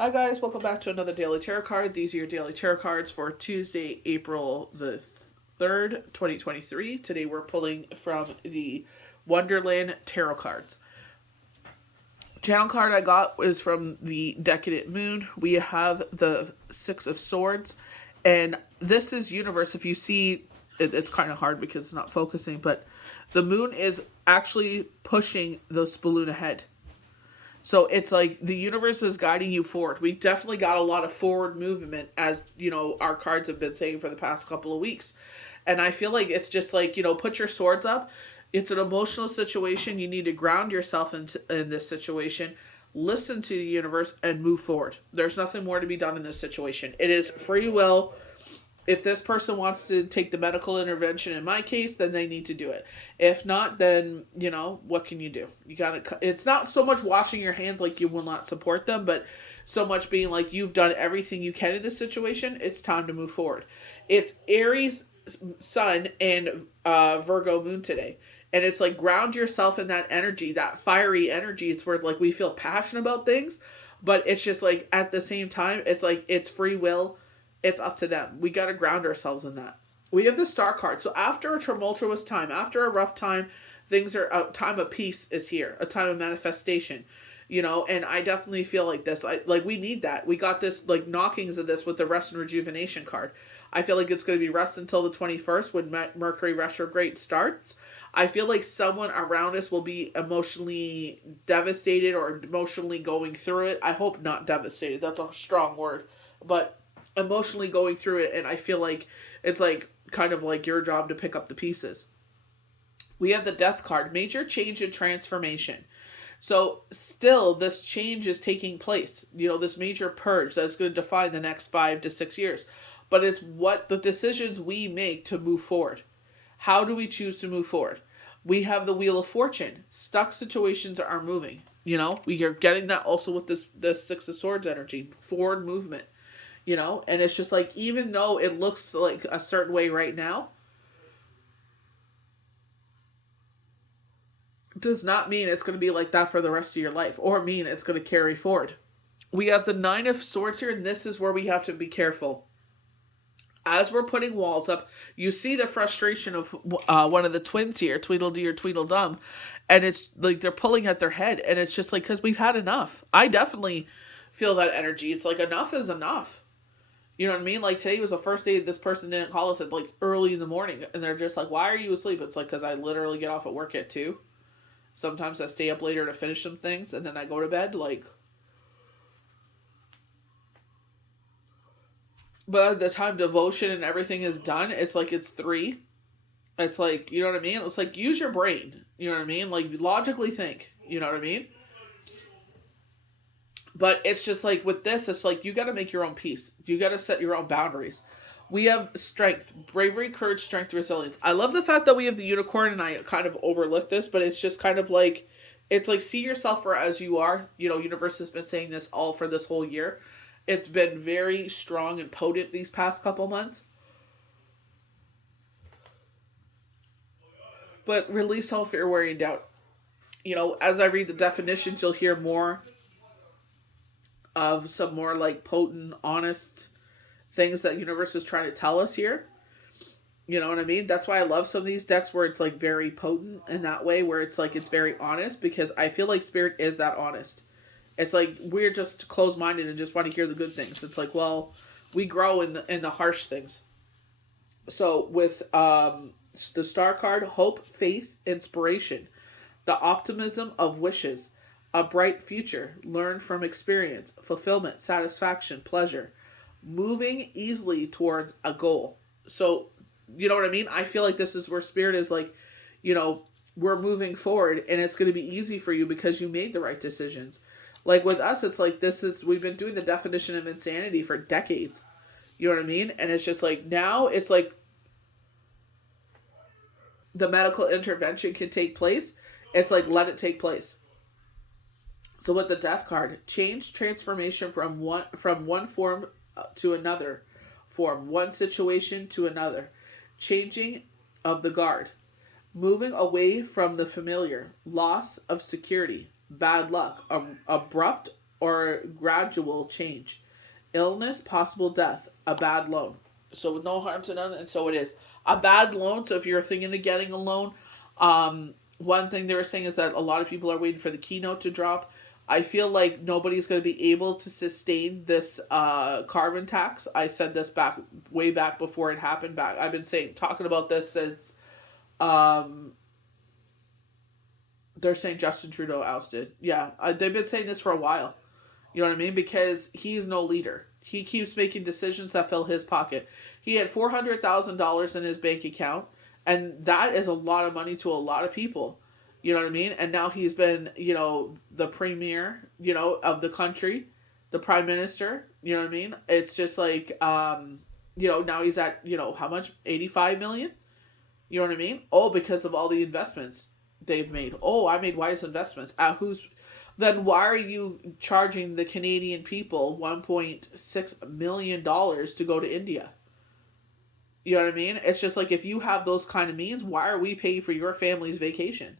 Hi guys, welcome back to another daily tarot card. These are your daily tarot cards for Tuesday, April the 3rd, 2023. Today we're pulling from the Wonderland Tarot cards. Channel card I got is from the Decadent Moon. We have the Six of Swords, and this is universe. If you see, it's kind of hard because it's not focusing, but the moon is actually pushing this balloon ahead. So it's like the universe is guiding you forward. We definitely got a lot of forward movement, as you know, our cards have been saying for the past couple of weeks. And I feel like it's just like, put your swords up. It's an emotional situation. You need to ground yourself in this situation. Listen to the universe and move forward. There's nothing more to be done in this situation. It is free will. If this person wants to take the medical intervention in my case, then they need to do it. If not, then, what can you do? You gotta, it's not so much washing your hands like you will not support them, but so much being like, you've done everything you can in this situation. It's time to move forward. It's Aries sun and Virgo moon today. And it's like, ground yourself in that energy, that fiery energy. It's where like we feel passionate about things, but it's just like at the same time, it's like it's free will. It's up to them. We got to ground ourselves in that. We have the Star card. So after a tumultuous time, after a rough time, things are a time of peace is here, a time of manifestation. And I definitely feel like this. We need that. We got this like knockings of this with the rest and rejuvenation card. I feel like it's going to be rest until the 21st when Mercury retrograde starts. I feel like someone around us will be emotionally devastated or emotionally going through it. I hope not devastated. That's a strong word. But emotionally going through it, and I feel like it's like kind of like your job to pick up the pieces. We have the Death card, major change and transformation. So still this change is taking place, this major purge that's going to define the next 5 to 6 years. But it's what the decisions we make to move forward. How do we choose to move forward? We have the Wheel of Fortune. Stuck situations are moving. We are getting that also with this Six of Swords energy, forward movement. And it's just like, even though it looks like a certain way right now, does not mean it's going to be like that for the rest of your life, or mean it's going to carry forward. We have the Nine of Swords here, and this is where we have to be careful. As we're putting walls up, you see the frustration of one of the twins here, Tweedledee or Tweedledum, and it's like they're pulling at their head, and it's just like, because we've had enough. I definitely feel that energy. It's like, enough is enough. You know what I mean? Like, today was the first day this person didn't call us at like early in the morning, and they're just like, why are you asleep? It's like, because I literally get off at work at 2. Sometimes I stay up later to finish some things, and then I go to bed. But the time devotion and everything is done, it's like it's 3. It's like, you know what I mean? It's like, use your brain. You know what I mean? Like, logically think. You know what I mean? But it's just like with this, it's like you got to make your own peace. You got to set your own boundaries. We have strength, bravery, courage, strength, resilience. I love the fact that we have the unicorn, and I kind of overlooked this, but it's just kind of like, it's like, see yourself for as you are. Universe has been saying this all for this whole year. It's been very strong and potent these past couple months. But release all fear, worry, and doubt. As I read the definitions, you'll hear more of some more like potent, honest things that universe is trying to tell us here. You know what I mean? That's why I love some of these decks where it's like very potent in that way, where it's like it's very honest, because I feel like spirit is that honest. It's like we're just closed-minded and just want to hear the good things. It's like, well, we grow in the harsh things. So with the Star card, hope, faith, inspiration, the optimism of wishes, a bright future, learn from experience, fulfillment, satisfaction, pleasure, moving easily towards a goal. So, you know what I mean? I feel like this is where spirit is like, we're moving forward, and it's going to be easy for you because you made the right decisions. Like with us, it's like we've been doing the definition of insanity for decades. You know what I mean? And it's just like, now it's like the medical intervention can take place. It's like, let it take place. So with the Death card, change, transformation from one form to another form, one situation to another, changing of the guard, moving away from the familiar, loss of security, bad luck, abrupt or gradual change. Illness, possible death, a bad loan. So with no harm to none, and so it is. A bad loan, so if you're thinking of getting a loan, one thing they were saying is that a lot of people are waiting for the keynote to drop. I feel like nobody's going to be able to sustain this carbon tax. I said this way back before it happened. I've been talking about this since they're saying Justin Trudeau ousted. Yeah, they've been saying this for a while. You know what I mean? Because he's no leader. He keeps making decisions that fill his pocket. He had $400,000 in his bank account, and that is a lot of money to a lot of people. You know what I mean? And now he's been, the premier, of the country, the prime minister. You know what I mean? It's just like, now he's at, how much? 85 million? You know what I mean? Oh, because of all the investments they've made. Oh, I made wise investments. Then why are you charging the Canadian people $1.6 million to go to India? You know what I mean? It's just like, if you have those kind of means, why are we paying for your family's vacation?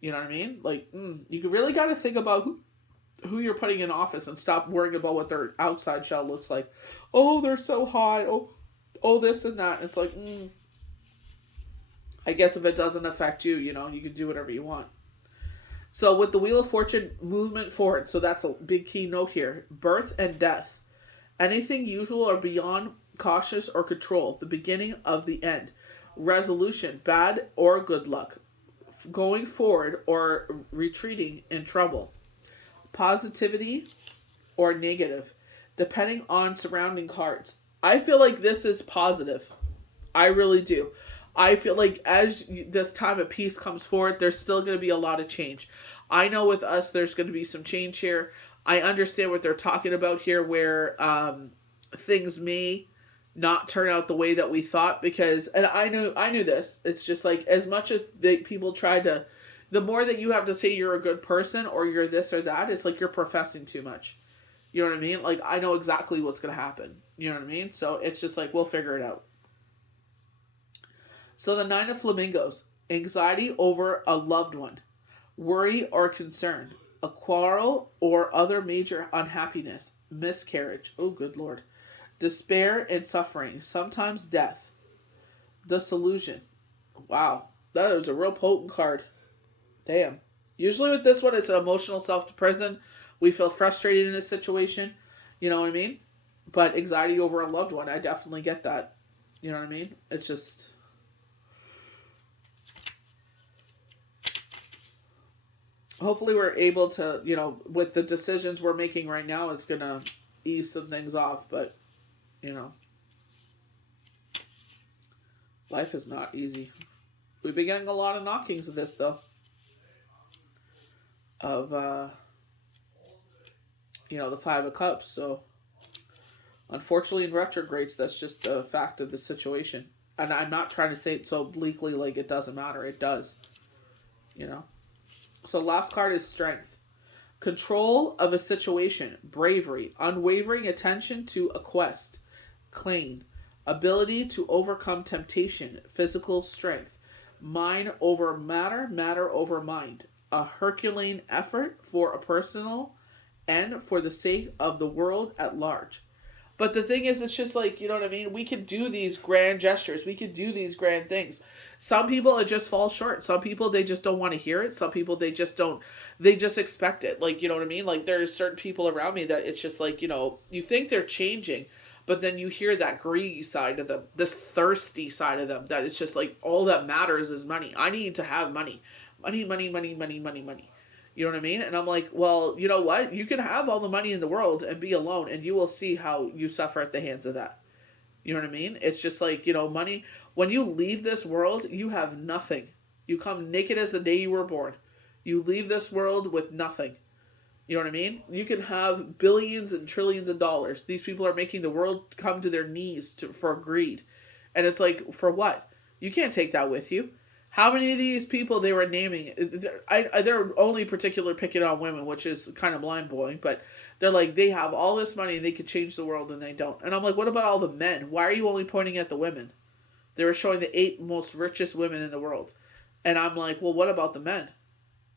You know what I mean? Like, you really got to think about who you're putting in office and stop worrying about what their outside shell looks like. Oh, they're so hot. Oh, this and that. It's like, I guess if it doesn't affect you, you can do whatever you want. So with the Wheel of Fortune, movement forward. So that's a big key note here. Birth and death. Anything usual or beyond cautious or control. The beginning of the end. Resolution. Bad or good luck. Going forward or retreating in trouble. Positivity or negative. Depending on surrounding cards. I feel like this is positive. I really do. I feel like as this time of peace comes forward, there's still going to be a lot of change. I know with us, there's going to be some change here. I understand what they're talking about here, where things may not turn out the way that we thought, because, and I knew this. It's just like, as much as people try to, the more that you have to say you're a good person or you're this or that, it's like you're professing too much. You know what I mean? Like, I know exactly what's going to happen. You know what I mean? So it's just like, we'll figure it out. So the 9 of Flamingos, anxiety over a loved one, worry or concern, a quarrel or other major unhappiness, miscarriage, oh good Lord, despair and suffering, sometimes death, disillusion. Wow, that is a real potent card. Damn. Usually with this one, it's an emotional self-prison. We feel frustrated in a situation, you know what I mean? But anxiety over a loved one, I definitely get that. You know what I mean? It's just... hopefully we're able to, with the decisions we're making right now, it's going to ease some things off. But, life is not easy. We've been getting a lot of knockings of this, though. Of, the 5 of Cups. So, unfortunately, in retrogrades, that's just a fact of the situation. And I'm not trying to say it so bleakly like it doesn't matter. It does. So last card is strength. Control of a situation. Bravery. Unwavering attention to a quest. Claim. Ability to overcome temptation. Physical strength. Mind over matter. Matter over mind. A Herculean effort for a personal and for the sake of the world at large. But the thing is, it's just like, you know what I mean? We can do these grand gestures. We can do these grand things. Some people, it just falls short. Some people, they just don't want to hear it. Some people, they just expect it. Like, you know what I mean? Like, there's certain people around me that it's just like, you think they're changing, but then you hear that greedy side of them, this thirsty side of them, that it's just like, all that matters is money. I need to have money. Money, money, money, money, money, money. You know what I mean? And I'm like, well, you know what? You can have all the money in the world and be alone, and you will see how you suffer at the hands of that. You know what I mean? It's just like, money. When you leave this world, you have nothing. You come naked as the day you were born. You leave this world with nothing. You know what I mean? You can have billions and trillions of dollars. These people are making the world come to their knees for greed. And it's like, for what? You can't take that with you. How many of these people they were naming, they're only particular picking on women, which is kind of mind-blowing, but they're like, they have all this money and they could change the world and they don't. And I'm like, what about all the men? Why are you only pointing at the women? They were showing the 8 most richest women in the world. And I'm like, well, what about the men?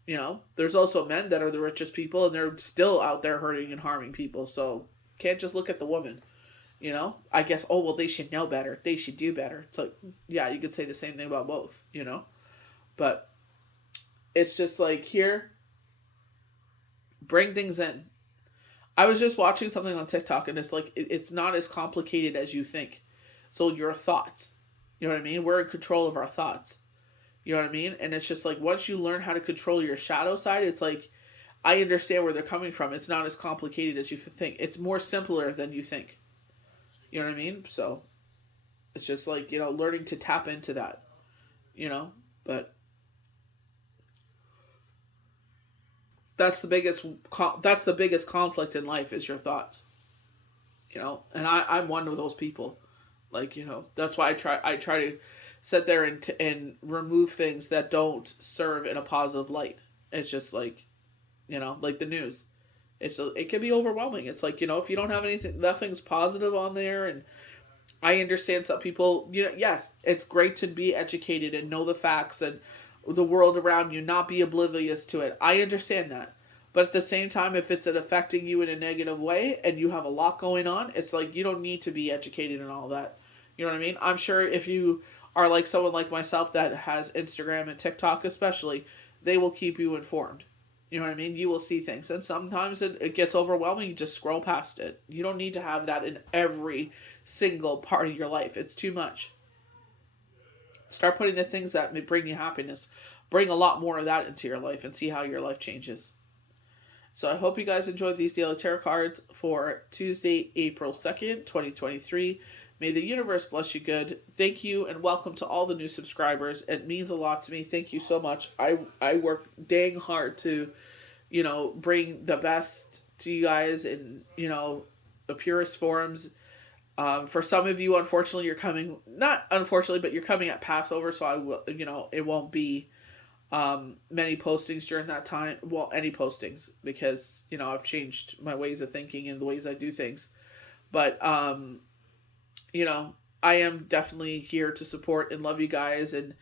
You know, there's also men that are the richest people and they're still out there hurting and harming people. So can't just look at the woman. You know, I guess, oh, well, they should know better. They should do better. It's like, yeah, you could say the same thing about both, you know? But it's just like, here, bring things in. I was just watching something on TikTok and it's like, it's not as complicated as you think. So your thoughts, you know what I mean? We're in control of our thoughts. You know what I mean? And it's just like, once you learn how to control your shadow side, it's like, I understand where they're coming from. It's not as complicated as you think. It's more simpler than you think. You know what I mean? So it's just like, you know, learning to tap into that, you know? But that's the biggest conflict in life is your thoughts, you know? And I'm one of those people. Like, you know, that's why I try to sit there and remove things that don't serve in a positive light. It's just like, you know, like the news. It can be overwhelming. It's like, you know, if you don't have anything, nothing's positive on there. And I understand some people, you know, yes, it's great to be educated and know the facts and the world around you, not be oblivious to it. I understand that. But at the same time, if it's affecting you in a negative way and you have a lot going on, it's like you don't need to be educated and all that. You know what I mean? I'm sure if you are like someone like myself that has Instagram and TikTok especially, they will keep you informed. You know what I mean? You will see things. And sometimes it gets overwhelming. You just scroll past it. You don't need to have that in every single part of your life. It's too much. Start putting the things that may bring you happiness. Bring a lot more of that into your life and see how your life changes. So I hope you guys enjoyed these daily tarot cards for Tuesday, April 2nd, 2023. May the universe bless you good. Thank you and welcome to all the new subscribers. It means a lot to me. Thank you so much. I work dang hard to, you know, bring the best to you guys in, you know, the purest forms. For some of you, unfortunately, you're coming, not unfortunately, but you're coming at Passover, so I will, you know, it won't be many postings during that time. Well, any postings, because, you know, I've changed my ways of thinking and the ways I do things. But, you know, I am definitely here to support and love you guys and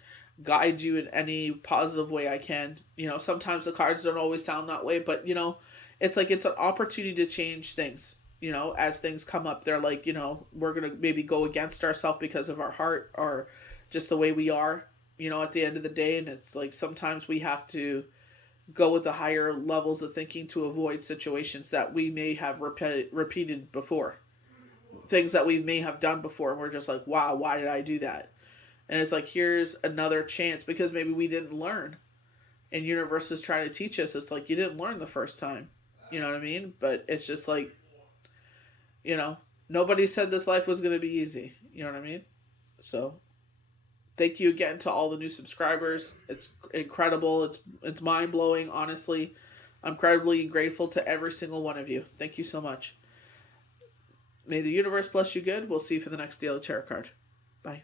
guide you in any positive way I can. You know, sometimes the cards don't always sound that way, but, you know, it's like it's an opportunity to change things. You know, as things come up, they're like, you know, we're going to maybe go against ourselves because of our heart or just the way we are, you know, at the end of the day. And it's like sometimes we have to go with the higher levels of thinking to avoid situations that we may have repeated before. Things that we may have done before. And we're just like, wow, why did I do that? And it's like, here's another chance because maybe we didn't learn. And universe is trying to teach us. It's like, you didn't learn the first time. You know what I mean? But it's just like, you know, nobody said this life was going to be easy. You know what I mean? So, thank you again to all the new subscribers. It's incredible. It's mind blowing. Honestly, I'm incredibly grateful to every single one of you. Thank you so much. May the universe bless you good. We'll see you for the next daily tarot card. Bye.